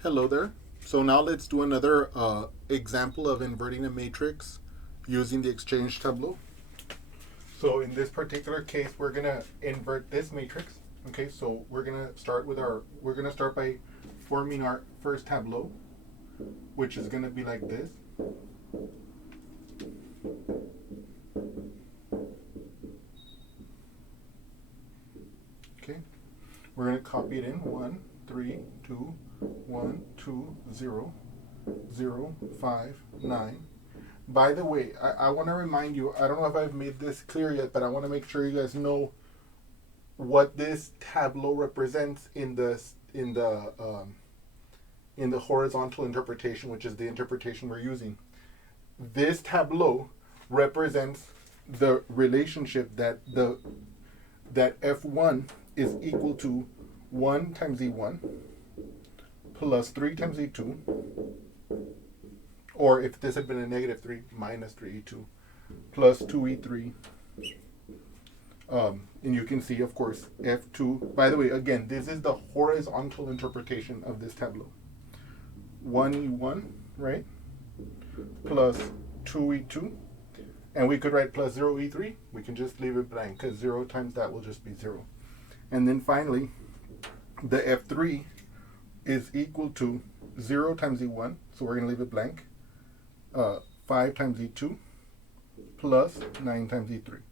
Hello there. So now let's do another example of inverting a matrix using the exchange tableau. So in this particular case, we're gonna invert this matrix. Okay, so we're gonna start by forming our first tableau, which is gonna be like this. Okay, we're gonna copy it in 1, 3, 2, 1, 2, 0, 0, 5, 9. By the way, I want to remind you, I don't know if I've made this clear yet, but I want to make sure you guys know what this tableau represents in the horizontal interpretation, which is the interpretation we're using. This tableau represents the relationship that f1 is equal to 1 times e1 plus 3 times e2, or if this had been a negative 3, minus 3e2 plus 2e3. And you can see, of course, f2. By the way, again, this is the horizontal interpretation of this tableau. 1e1, right, plus 2e2. And we could write plus 0e3. We can just leave it blank because 0 times that will just be 0. And then finally, the f3 is equal to 0 times e1. So we're going to leave it blank. 5 times e2 plus 9 times e3.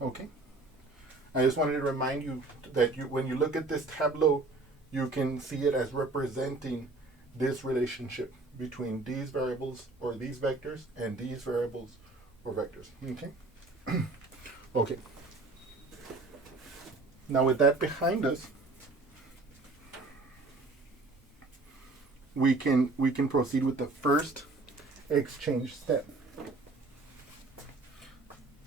Okay. I just wanted to remind you that when you look at this tableau, you can see it as representing this relationship between these variables or these vectors and these variables or vectors. Okay. Okay. Now with that behind us, we can proceed with the first exchange step.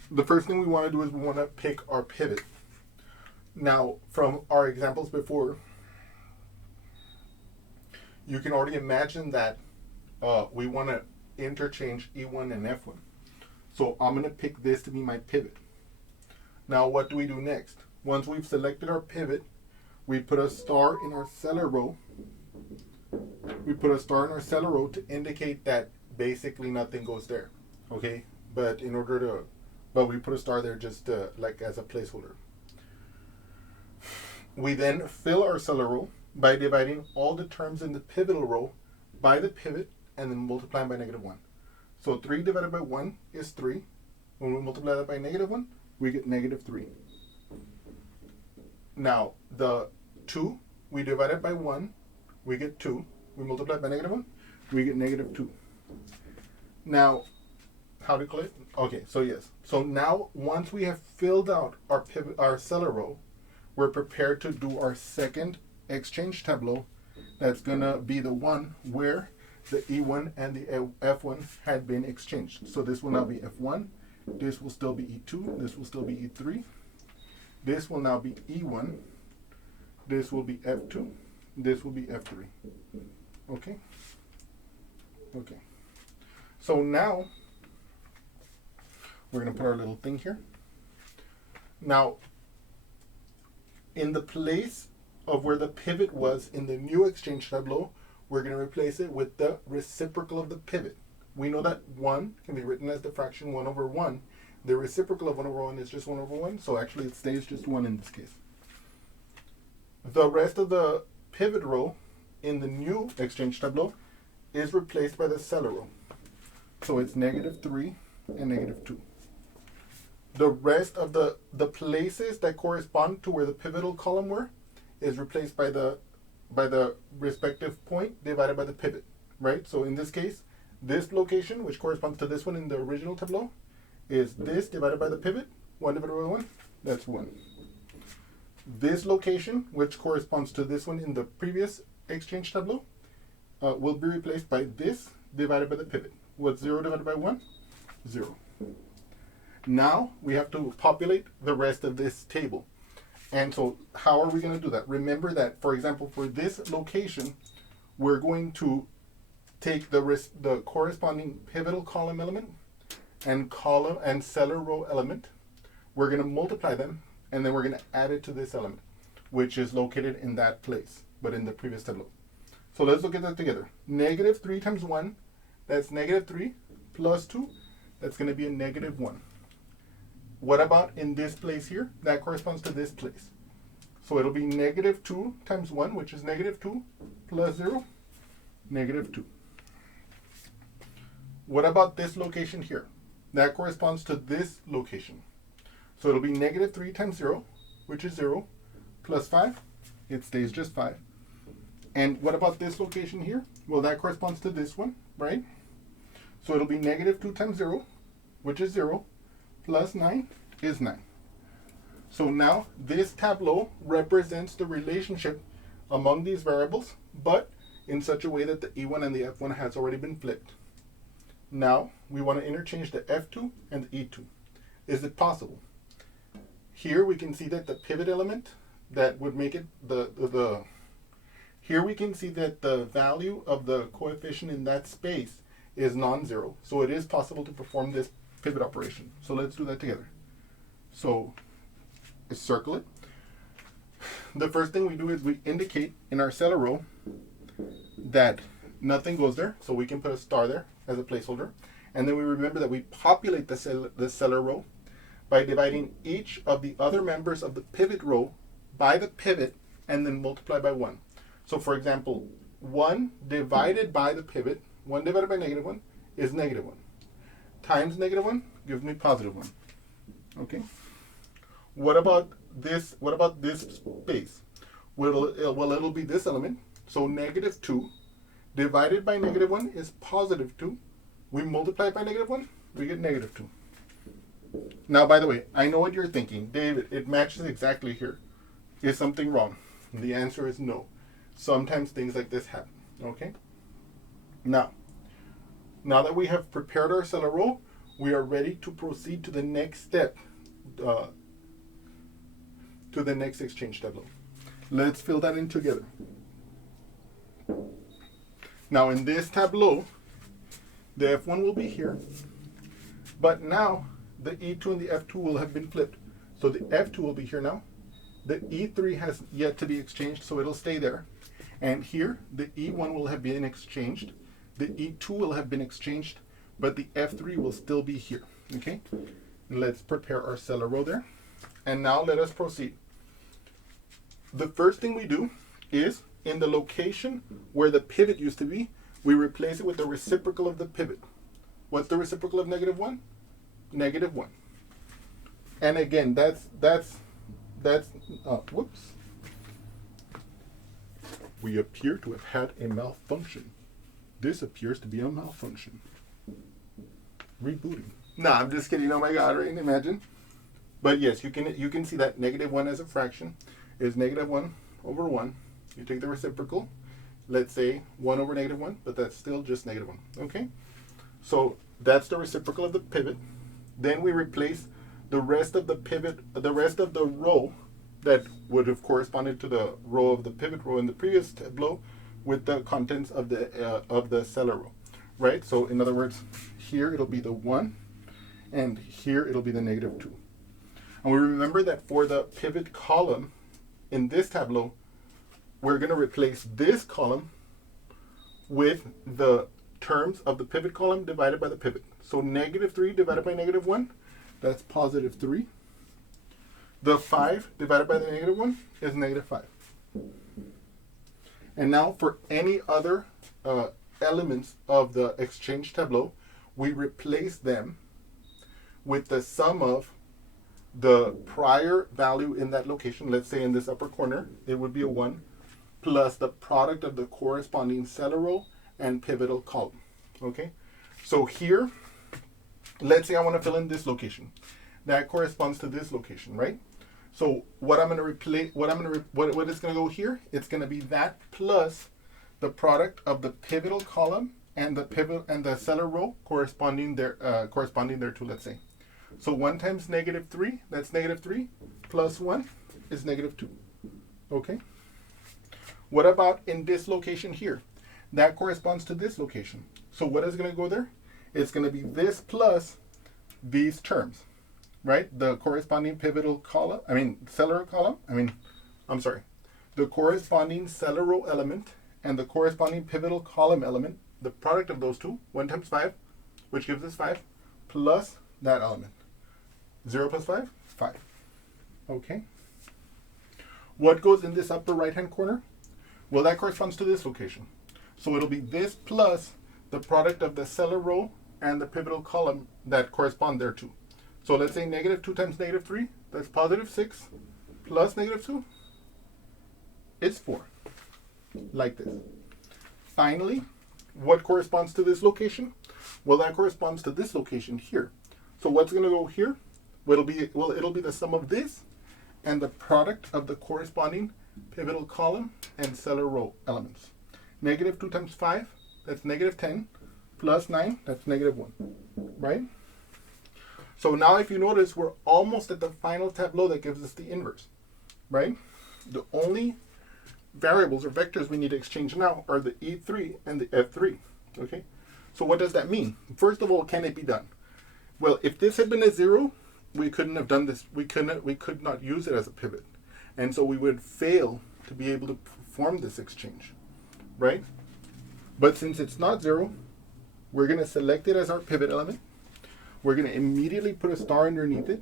The first thing we want to do is we want to pick our pivot. Now, from our examples before, you can already imagine that we want to interchange E1 and F1. So I'm going to pick this to be my pivot. Now, what do we do next? Once we've selected our pivot, we put a star in our seller row. We put a star in our seller row to indicate that basically nothing goes there. Okay? But we put a star there just like as a placeholder. We then fill our seller row by dividing all the terms in the pivotal row by the pivot and then multiplying by -1. So 3 divided by 1 is 3. When we multiply that by -1, we get -3. Now, the 2, we divide it by 1, we get 2. We multiply it by -1, we get -2. Now, how to calculate? Okay, so yes. So now, once we have filled out our pivot, our seller row, we're prepared to do our second exchange tableau. That's going to be the one where the E1 and the F1 had been exchanged. So this will now be F1. This will still be E2. This will still be E3. This will now be E1. This will be F2. This will be F3. Okay? Okay. So now, we're going to put our little thing here. Now, in the place of where the pivot was in the new exchange tableau, we're going to replace it with the reciprocal of the pivot. We know that 1 can be written as the fraction 1 over 1. The reciprocal of 1 over 1 is just 1 over 1, so actually it stays just 1 in this case. The rest of the pivot row in the new exchange tableau is replaced by the seller row. So it's -3 and -2. The rest of the places that correspond to where the pivotal column were is replaced by the respective point divided by the pivot, right? So in this case, this location, which corresponds to this one in the original tableau, is this divided by the pivot. 1 divided by 1, that's 1. This location, which corresponds to this one in the previous exchange tableau, will be replaced by this divided by the pivot. What's 0 divided by 1? 0. Now we have to populate the rest of this table. And so how are we going to do that? Remember that, for example, for this location, we're going to take the corresponding pivotal column element and seller row element. We're going to multiply them, and then we're going to add it to this element, which is located in that place, but in the previous tableau. So let's look at that together. Negative 3 times 1, that's negative 3, plus 2, that's going to be a negative 1. What about in this place here? That corresponds to this place. So it'll be negative 2 times 1, which is negative 2, plus 0, negative 2. What about this location here? That corresponds to this location. So it'll be negative 3 times 0, which is 0, plus 5. It stays just 5. And what about this location here? Well, that corresponds to this one, right? So it'll be negative 2 times 0, which is 0, plus 9 is 9. So now this tableau represents the relationship among these variables, but in such a way that the E1 and the F1 has already been flipped. Now we want to interchange the F2 and the E2. Is it possible? Here we can see that the pivot element that would make it here we can see that the value of the coefficient in that space is non-zero. So it is possible to perform this pivot operation. So let's do that together. So circle it. The first thing we do is we indicate in our cellar row that nothing goes there, so we can put a star there as a placeholder. And then we remember that we populate the cellar row by dividing each of the other members of the pivot row by the pivot and then multiply by 1. So for example, 1 divided by the pivot, 1 divided by negative 1 is negative 1. Times negative 1 gives me positive 1. Okay? What about this? What about this space? Well, it'll be this element. So negative 2 divided by negative 1 is positive 2. We multiply it by negative 1, we get negative 2. Now, by the way, I know what you're thinking. David, it matches exactly here. Is something wrong? And the answer is no. Sometimes things like this happen. Okay? Now that we have prepared our cellar row, we are ready to proceed to the next step, to the next exchange tableau. Let's fill that in together. Now in this tableau, the F1 will be here, but now the E2 and the F2 will have been flipped. So the F2 will be here now. The E3 has yet to be exchanged, so it'll stay there. And here, the E1 will have been exchanged. The E2 will have been exchanged, but the F3 will still be here. Okay? Let's prepare our cellar row there. And now let us proceed. The first thing we do is, in the location where the pivot used to be, we replace it with the reciprocal of the pivot. What's the reciprocal of negative 1? Negative 1. And again, whoops. We appear to have had a malfunction. This appears to be a malfunction. Rebooting. Nah, I'm just kidding. Oh my God, right? Imagine. But yes, you can see that negative 1 as a fraction is negative 1 over 1. You take the reciprocal. Let's say 1 over negative 1, but that's still just negative 1. Okay? So that's the reciprocal of the pivot. Then we replace the rest of the pivot, the rest of the row that would have corresponded to the row of the pivot row in the previous tableau with the contents of the cellar row, right? So in other words, here it'll be the 1, and here it'll be the negative 2. And we remember that for the pivot column in this tableau, we're going to replace this column with the terms of the pivot column divided by the pivot. So negative 3 divided by negative 1, that's positive 3. The 5 divided by the negative 1 is negative 5. And now for any other elements of the exchange tableau, we replace them with the sum of the prior value in that location. Let's say in this upper corner, it would be a 1, plus the product of the corresponding cellar row and pivotal column. Okay? So here, let's say I want to fill in this location. That corresponds to this location, right? So what I'm going to replace, what is going to go here? It's going to be that plus the product of the pivotal column and the pivot and the cellar row corresponding there to, let's say. So 1 times negative 3, that's negative 3, plus 1 is negative 2. Okay? What about in this location here? That corresponds to this location. So what is going to go there? It's going to be this plus these terms, right? The corresponding pivotal column, cellar column, the corresponding cellar row element and the corresponding pivotal column element, the product of those two, 1 times 5, which gives us 5, plus that element. 0 plus 5, 5. Okay. What goes in this upper right-hand corner? Well, that corresponds to this location. So it'll be this plus the product of the cellar row and the pivotal column that correspond thereto. So let's say negative 2 times negative 3, that's positive 6, plus negative 2 is 4, like this. Finally, what corresponds to this location? Well, that corresponds to this location here. So what's going to go here? Well, it'll be the sum of this and the product of the corresponding pivotal column and cellar row elements. Negative 2 times 5, that's negative 10, plus 9, that's negative 1, right? So now if you notice, we're almost at the final tableau that gives us the inverse, right? The only variables or vectors we need to exchange now are the E3 and the F3, okay? So what does that mean? First of all, can it be done? Well, if this had been a 0, we couldn't have done this. We could not use it as a pivot. And so we would fail to be able to perform this exchange, right? But since it's not 0, we're going to select it as our pivot element. We're going to immediately put a star underneath it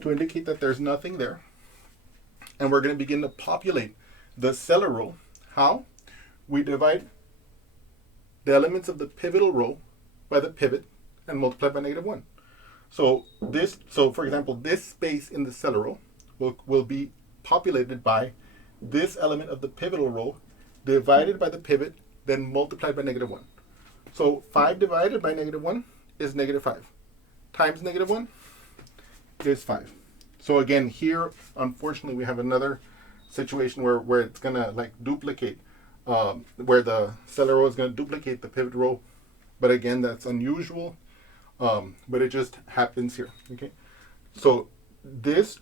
to indicate that there's nothing there. And we're going to begin to populate the cellar row. How? We divide the elements of the pivotal row by the pivot and multiply by negative 1. So for example, this space in the cellar row will be populated by this element of the pivotal row divided by the pivot, then multiplied by negative 1. So 5 divided by negative 1 is negative 5. Times negative 1 is 5. So again, here, unfortunately, we have another situation where it's going to like duplicate, where the cellar row is going to duplicate the pivot row. But again, that's unusual, but it just happens here, okay? So this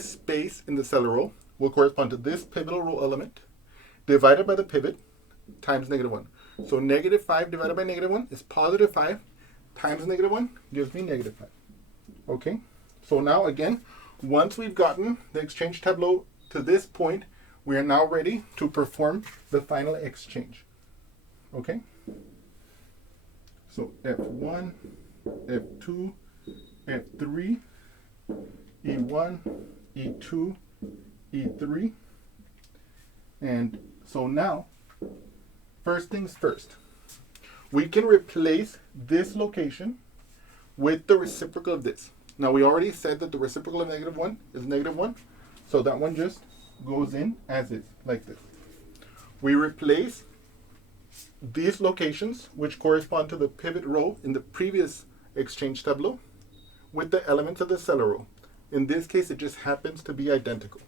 space in the cellar row will correspond to this pivotal row element divided by the pivot times negative 1. So negative 5 divided by negative 1 is positive 5 times negative 1 gives me negative 5. Okay? So now again, once we've gotten the exchange tableau to this point, we are now ready to perform the final exchange. Okay? So F1, F2, F3, E1, E2, E3. And so now, first things first, we can replace this location with the reciprocal of this. Now we already said that the reciprocal of negative 1 is negative 1. So that one just goes in as is, like this. We replace these locations, which correspond to the pivot row in the previous exchange tableau, with the elements of the cellar row. In this case, it just happens to be identical.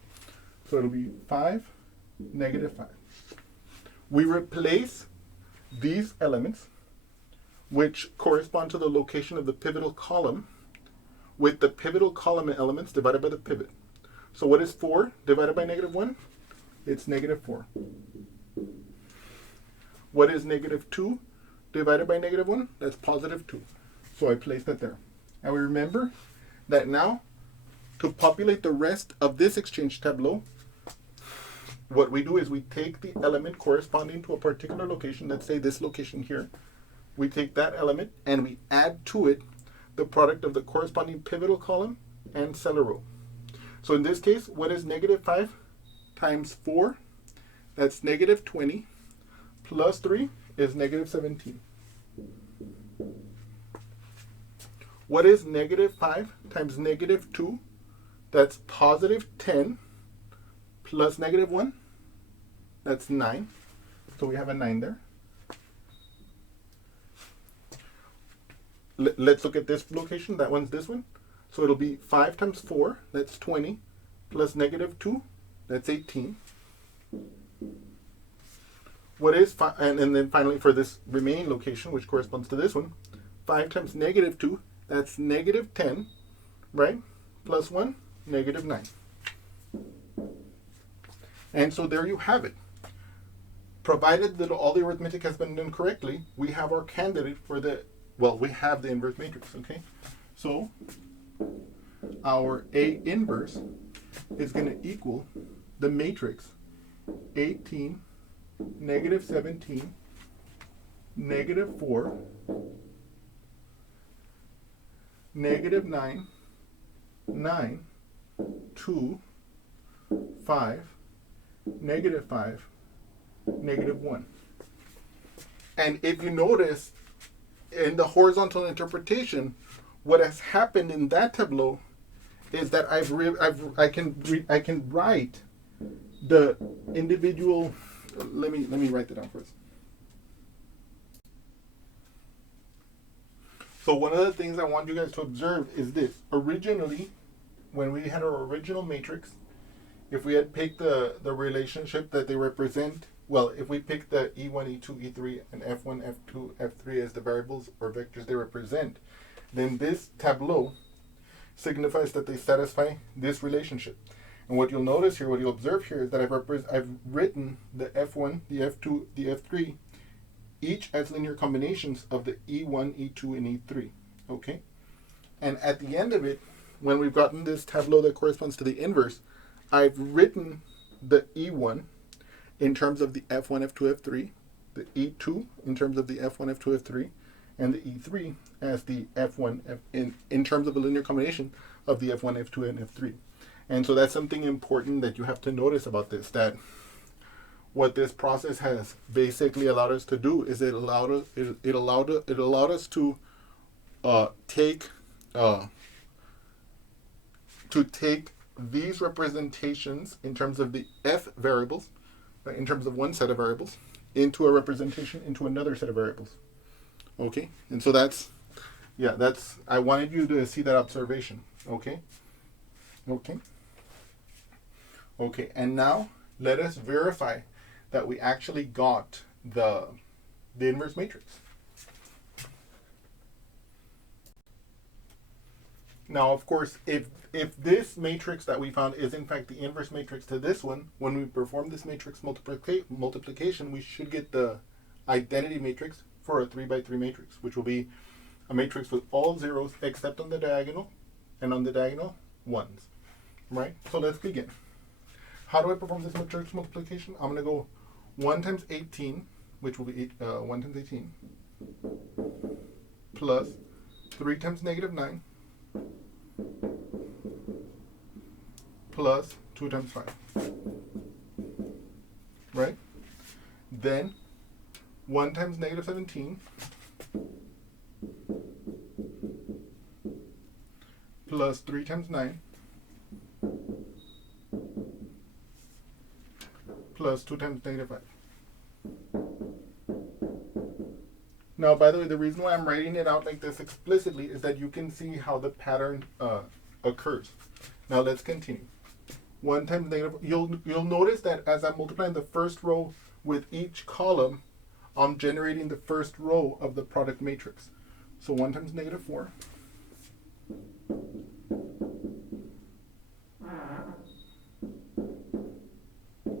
So it'll be 5, negative 5. We replace these elements, which correspond to the location of the pivotal column, with the pivotal column elements divided by the pivot. So what is 4 divided by negative 1? It's negative 4. What is negative 2 divided by negative 1? That's positive 2. So I place that there. And we remember that now, to populate the rest of this exchange tableau, what we do is we take the element corresponding to a particular location, let's say this location here. We take that element and we add to it the product of the corresponding pivotal column and cellar row. So in this case, what is negative 5 times 4? That's negative 20, plus 3 is negative 17. What is negative 5 times negative 2? That's positive 10, plus negative 1, that's 9. So we have a 9 there. Let's look at this location. That one's this one. So it'll be 5 times 4, that's 20, plus negative 2, that's 18. What is 5, and then finally for this remaining location, which corresponds to this one, 5 times negative 2, that's negative 10, right? Plus 1, negative 9. And so there you have it. Provided that all the arithmetic has been done correctly, we have our candidate for we have the inverse matrix, okay? So our A inverse is going to equal the matrix 18, negative 17, negative 4, negative 9, 9, 2, 5, negative 5, negative 1. And if you notice, in the horizontal interpretation, what has happened in that tableau is that I can write the individual. Let me write that down first. So one of the things I want you guys to observe is this. Originally, when we had our original matrix, if we had picked the relationship that they represent, well, if we pick the E1, E2, E3, and F1, F2, F3 as the variables or vectors they represent, then this tableau signifies that they satisfy this relationship. And what you'll notice here, what you'll observe here, is that I've written the F1, the F2, the F3, each as linear combinations of the E1, E2, and E3. Okay? And at the end of it, when we've gotten this tableau that corresponds to the inverse, I've written the E1 in terms of the F1, F2, F3, the E2 in terms of the F1, F2, F3, and the E3 as the F1 in terms of a linear combination of the F1, F2, and F3. And so that's something important that you have to notice about this, that what this process has basically allowed us to do is it allowed us to take these representations in terms of the F variables, right, in terms of one set of variables, into a representation into another set of variables. Okay, and so that's I wanted you to see that observation. Okay, and now let us verify that we actually got the inverse matrix. Now, of course, if this matrix that we found is in fact the inverse matrix to this one, when we perform this matrix multiplication, we should get the identity matrix for a 3 by 3 matrix, which will be a matrix with all zeros except on the diagonal, and on the diagonal, ones. Right? So let's begin. How do I perform this matrix multiplication? I'm going to go 1 times 18, which will be 1 times 18, plus 3 times negative 9, plus 2 times 5. Right? Then 1 times negative 17, plus 3 times 9, plus 2 times negative 5. Now, by the way, the reason why I'm writing it out like this explicitly is that you can see how the pattern occurs. Now, let's continue. 1 times negative, you'll notice that as I'm multiplying the first row with each column, I'm generating the first row of the product matrix. So 1 times negative 4,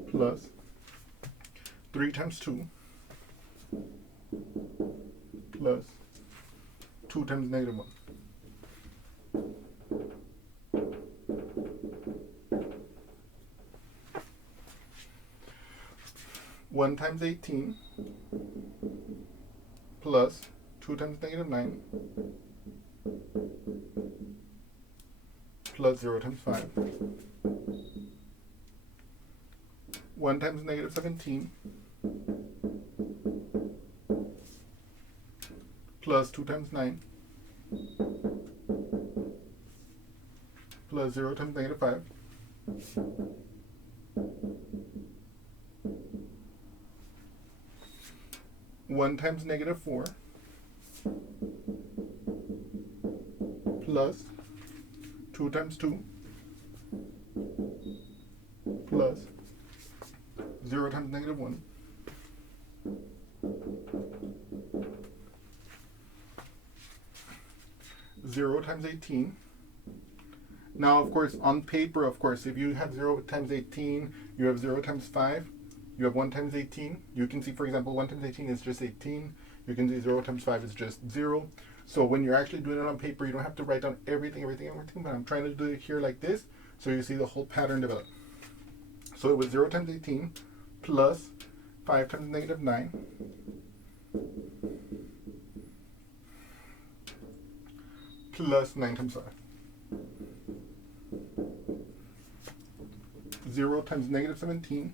plus 3 times 2, plus 2 times negative 1. One times 18, plus 2 times negative 9, plus 0 times 5. 1 times negative 17, plus 2 times 9, plus 0 times negative 5. 1 times negative 4, plus 2 times 2, plus 0 times negative 1. 0 times 18. Now, of course, on paper, of course, if you have 0 times 18, you have 0 times 5, you have 1 times 18. You can see, for example, 1 times 18 is just 18. You can see 0 times 5 is just 0. So when you're actually doing it on paper, you don't have to write down everything, but I'm trying to do it here like this, so you see the whole pattern develop. So it was 0 times 18 plus 5 times negative 9 plus 9 times 5. 0 times negative 17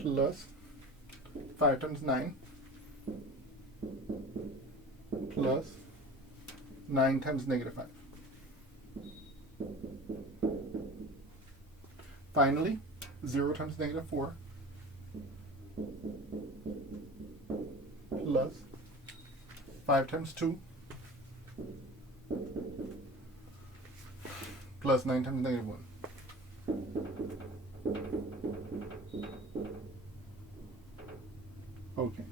plus 5 times 9 plus 9 times negative 5. Finally, 0 times negative 4 plus 5 times 2 plus 9 times negative 1. Okay.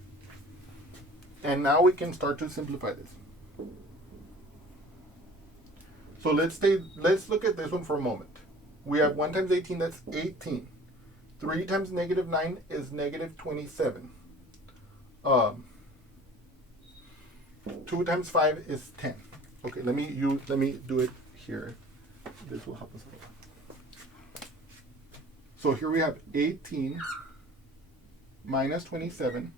And now we can start to simplify this. So let's look at this one for a moment. We have 1 times 18, that's 18. 3 times negative 9 is negative 27. 2 times 5 is 10. Okay, let me do it here. This will help us out. So here we have 18 minus 27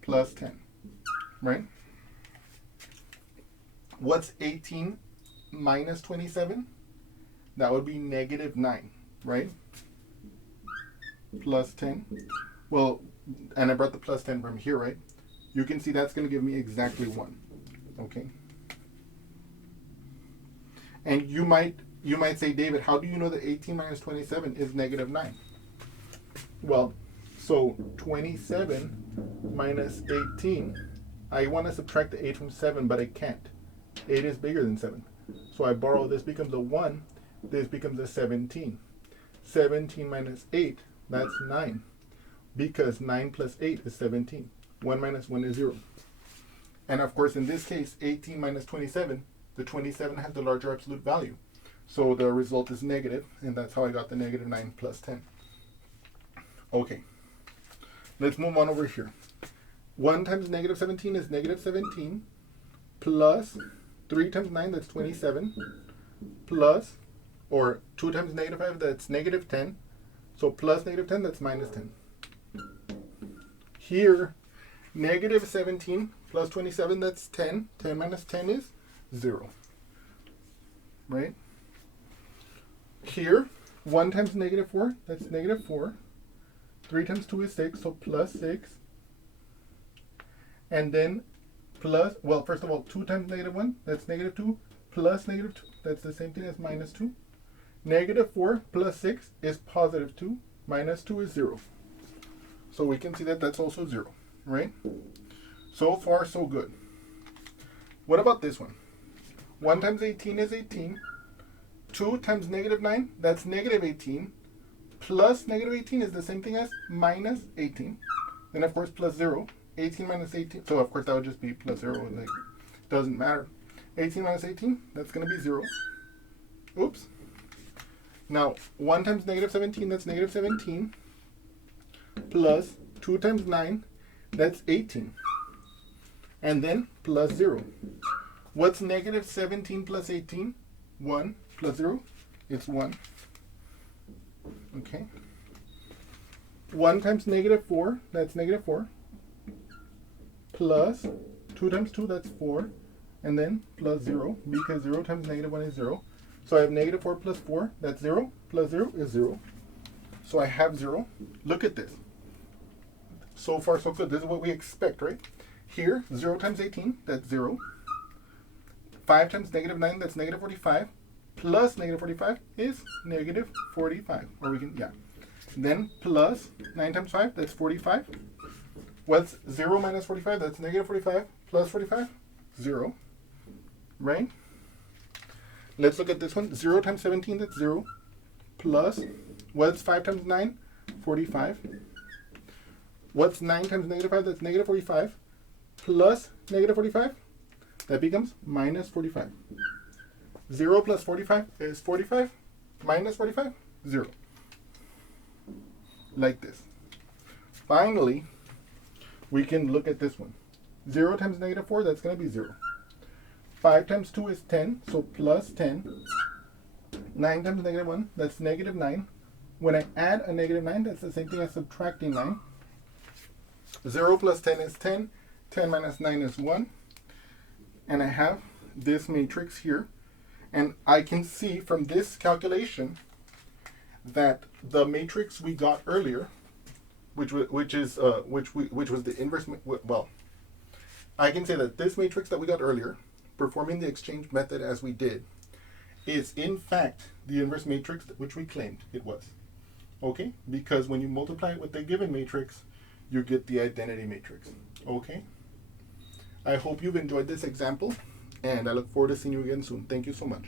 plus 10, right? What's 18 minus 27? That would be negative 9, right? Plus 10. Well, and I brought the plus 10 from here, right? You can see that's going to give me exactly 1. Okay. And you might say, David, how do you know that 18 minus 27 is negative 9? Well, so 27 minus 18, I want to subtract the 8 from 7, but I can't. 8 is bigger than 7. So I borrow, this becomes a 1, this becomes a 17. 17 minus 8, that's 9. Because 9 plus 8 is 17. 1 minus 1 is 0. And of course, in this case, 18 minus 27, the 27 has the larger absolute value. So the result is negative, and that's how I got the negative 9 plus 10. Okay, let's move on over here. 1 times negative 17 is negative 17, plus 3 times 9, that's 27, plus, or 2 times negative 5, that's negative 10. So plus negative 10, that's minus 10. Here, negative 17 plus 27, that's 10. 10 minus 10 is 0. Right? Here, 1 times negative 4, that's negative 4. 3 times 2 is 6, so plus 6. And then plus, well, first of all, 2 times negative 1, that's negative 2. Plus negative 2, that's the same thing as minus 2. Negative 4 plus 6 is positive 2. Minus 2 is 0. So we can see that that's also 0, right? So far, so good. What about this one? 1 times 18 is 18. 2 times negative 9, that's negative 18. Plus negative 18 is the same thing as minus 18. Then, of course, plus 0. 18 minus 18. So, of course, that would just be plus 0. Like, doesn't matter. 18 minus 18, that's going to be 0. Oops. Now, 1 times negative 17, that's negative 17. Plus 2 times 9, that's 18. And then plus 0. What's negative 17 plus 18? 1 plus 0, it's 1. Okay. 1 times negative 4, that's negative 4. Plus 2 times 2, that's 4. And then plus 0, because 0 times negative 1 is 0. So I have negative 4 plus 4, that's 0. Plus 0 is 0. So I have 0. Look at this. So far, so good. This is what we expect, right? Here, 0 times 18, that's 0. 5 times negative 9, that's negative 45. Plus negative 45 is negative 45. Or we can, yeah. Then plus 9 times 5, that's 45. What's 0 minus 45? That's negative 45. Plus 45, 0. Right? Let's look at this one. 0 times 17, that's 0. Plus, what's 5 times 9? 45. What's 9 times negative 5? That's negative 45. Plus negative 45, that becomes minus 45. 0 plus 45 is 45. Minus 45, 0. Like this. Finally, we can look at this one. 0 times negative 4, that's going to be 0. 5 times 2 is 10, so plus 10. 9 times negative 1, that's negative 9. When I add a negative 9, that's the same thing as subtracting 9. 0 plus 10 is 10. 10 minus 9 is 1. And I have this matrix here. And I can see from this calculation that the matrix we got earlier, which was the inverse, well, I can say that this matrix that we got earlier, performing the exchange method as we did, is in fact the inverse matrix which we claimed it was. Okay? Because when you multiply it with the given matrix, you get the identity matrix. Okay? I hope you've enjoyed this example, and I look forward to seeing you again soon. Thank you so much.